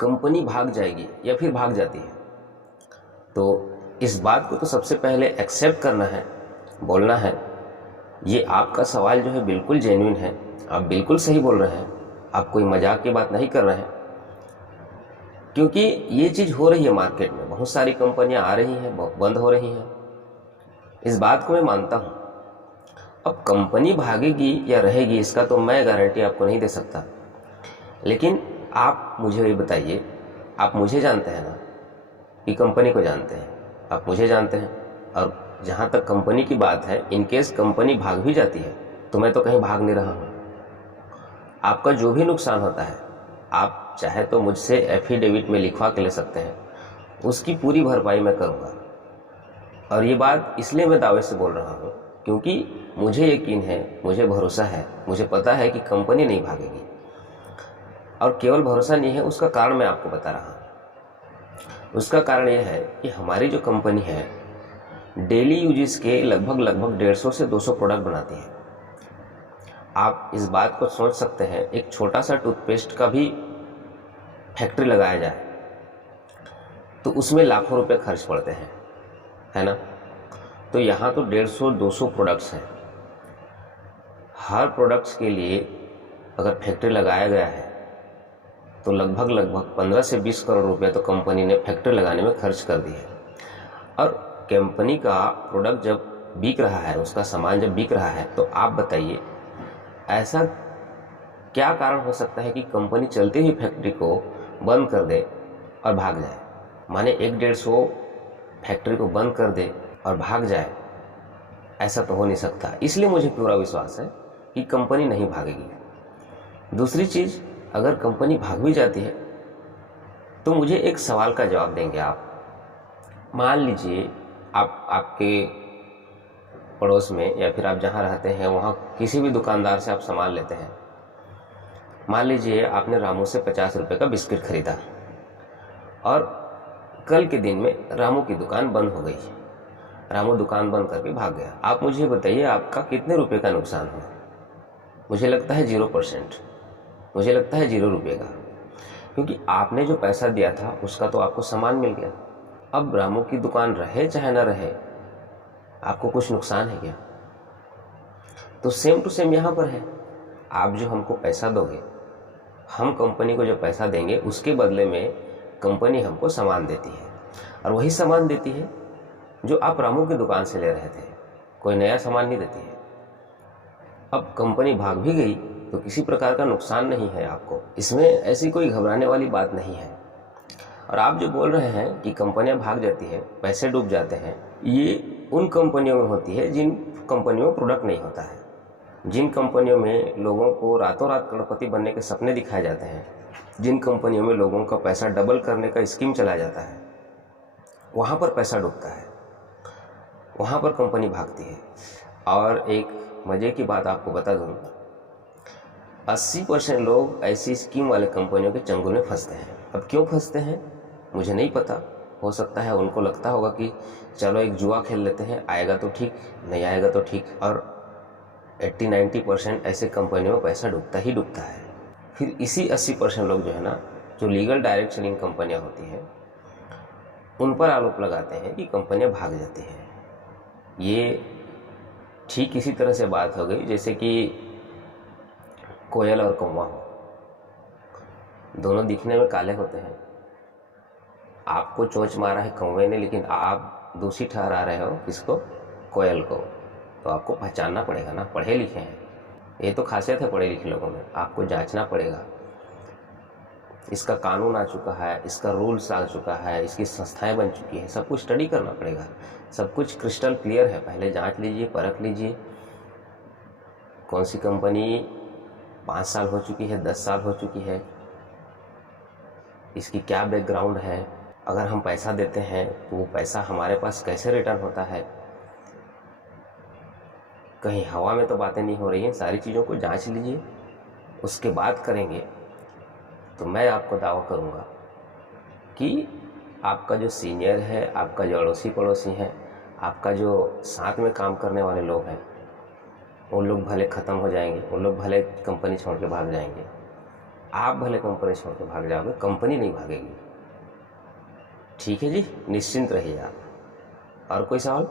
Company भाग जाएगी या फिर भाग जाती है, तो इस बात को तो सबसे पहले एक्सेप्ट करना है, बोलना है। ये आपका सवाल जो है बिल्कुल जेन्युइन है, आप बिल्कुल सही बोल रहे हैं, आप कोई मजाक की बात नहीं कर रहे हैं, क्योंकि ये चीज़ हो रही है मार्केट में। बहुत सारी कंपनियां आ रही हैं, बंद हो रही हैं, इस बात को मैं मानता हूँ। अब कंपनी भागेगी या रहेगी इसका तो मैं गारंटी आपको नहीं दे सकता, लेकिन आप मुझे ये बताइए, आप मुझे जानते हैं ना, कि कंपनी को जानते हैं, आप मुझे जानते हैं, और जहाँ तक कंपनी की बात है, इनकेस कंपनी भाग भी जाती है तो मैं तो कहीं भाग नहीं रहा हूँ। आपका जो भी नुकसान होता है आप चाहे तो मुझसे एफिडेविट में लिखवा के ले सकते हैं, उसकी पूरी भरपाई मैं करूँगा। और ये बात इसलिए मैं दावे से बोल रहा हूँ क्योंकि मुझे यकीन है, मुझे भरोसा है, मुझे पता है कि कंपनी नहीं भागेगी। और केवल भरोसा नहीं है, उसका कारण मैं आपको बता रहा हूँ। उसका कारण यह है कि हमारी जो कंपनी है डेली यूजेस के लगभग 150 से 200 प्रोडक्ट बनाती है। आप इस बात को सोच सकते हैं, एक छोटा सा टूथपेस्ट का भी फैक्ट्री लगाया जाए तो उसमें लाखों रुपए खर्च पड़ते हैं, है ना। तो यहाँ तो 150-200 प्रोडक्ट्स हैं। हर प्रोडक्ट्स के लिए अगर फैक्ट्री लगाया गया है तो लगभग 15 से 20 करोड़ रुपए तो कंपनी ने फैक्ट्री लगाने में खर्च कर दी है। और कंपनी का प्रोडक्ट जब बिक रहा है, उसका सामान जब बिक रहा है, तो आप बताइए ऐसा क्या कारण हो सकता है कि कंपनी चलती हुई फैक्ट्री को बंद कर दे और भाग जाए। माने 100-150 फैक्ट्री को बंद कर दे और भाग जाए, ऐसा तो हो नहीं सकता। इसलिए मुझे पूरा विश्वास है कि कंपनी नहीं भागेगी। दूसरी चीज़, अगर कंपनी भाग भी जाती है तो मुझे एक सवाल का जवाब देंगे आप। मान लीजिए आपके पड़ोस में या फिर आप जहाँ रहते हैं वहाँ किसी भी दुकानदार से आप सामान लेते हैं। मान लीजिए आपने रामू से 50 रुपये का बिस्किट खरीदा और कल के दिन में रामू की दुकान बंद हो गई, रामू दुकान बंद करके भाग गया। आप मुझे बताइए आपका कितने रुपए का नुकसान हुआ। मुझे लगता है 0%, मुझे लगता है 0 रुपये का, क्योंकि आपने जो पैसा दिया था उसका तो आपको सामान मिल गया। अब रामू की दुकान रहे चाहे ना रहे, आपको कुछ नुकसान है क्या। तो सेम टू सेम यहाँ पर है। आप जो हमको पैसा दोगे, हम कंपनी को जो पैसा देंगे उसके बदले में कंपनी हमको सामान देती है, और वही सामान देती है जो आप रामू की दुकान से ले रहे थे, कोई नया सामान नहीं देती है। अब कंपनी भाग भी गई तो किसी प्रकार का नुकसान नहीं है आपको, इसमें ऐसी कोई घबराने वाली बात नहीं है। और आप जो बोल रहे हैं कि कंपनियां भाग जाती है, पैसे डूब जाते हैं, ये उन कंपनियों में होती है जिन कंपनियों में प्रोडक्ट नहीं होता है, जिन कंपनियों में लोगों को रातों रात करोड़पति बनने के सपने दिखाए जाते हैं, जिन कंपनियों में लोगों का पैसा डबल करने का स्कीम चलाया जाता है, वहाँ पर पैसा डूबता है, वहाँ पर कंपनी भागती है। और एक मज़े की बात आपको बता दूँ, 80% लोग ऐसी स्कीम वाले कंपनियों के चंगुल में फंसते हैं। अब क्यों फंसते हैं मुझे नहीं पता, हो सकता है उनको लगता होगा कि चलो एक जुआ खेल लेते हैं, आएगा तो ठीक, नहीं आएगा तो ठीक। और 80-90% ऐसे कंपनियों में पैसा डूबता ही डूबता है। फिर इसी 80% लोग जो है ना, जो लीगल डायरेक्ट सेलिंग कंपनियां होती हैं, उन पर आरोप लगाते हैं कि कंपनियां भाग जाती हैं। ये ठीक इसी तरह से बात हो गई जैसे कि कोयल और कौवा हो, दोनों दिखने में काले होते हैं। आपको चोंच मारा है कौवे ने, लेकिन आप दोषी ठहरा रहे हो किसको, कोयल को, तो आपको पहचानना पड़ेगा ना। पढ़े लिखे हैं, ये तो खासियत है पढ़े लिखे लोगों में, आपको जांचना पड़ेगा। इसका कानून आ चुका है, इसका रूल्स आ चुका है, इसकी संस्थाएं बन चुकी है, सब कुछ स्टडी करना पड़ेगा। सब कुछ क्रिस्टल क्लियर है, पहले जांच लीजिए, परख लीजिए कौन सी कंपनी 5 साल हो चुकी है, 10 साल हो चुकी है, इसकी क्या बैकग्राउंड है। अगर हम पैसा देते हैं तो वो पैसा हमारे पास कैसे रिटर्न होता है। कहीं हवा में तो बातें नहीं हो रही हैं, सारी चीज़ों को जांच लीजिए, उसके बाद करेंगे तो मैं आपको दावा करूंगा कि आपका जो सीनियर है, आपका जो अड़ोसी पड़ोसी है, आपका जो साथ में काम करने वाले लोग हैं, उन लोग भले ख़त्म हो जाएंगे, उन लोग भले कंपनी छोड़ के भाग जाएंगे, आप भले कंपनी छोड़ के भाग जाओगे, कंपनी नहीं भागेगी। ठीक है जी, निश्चिंत रहिए आप। और कोई सवाल?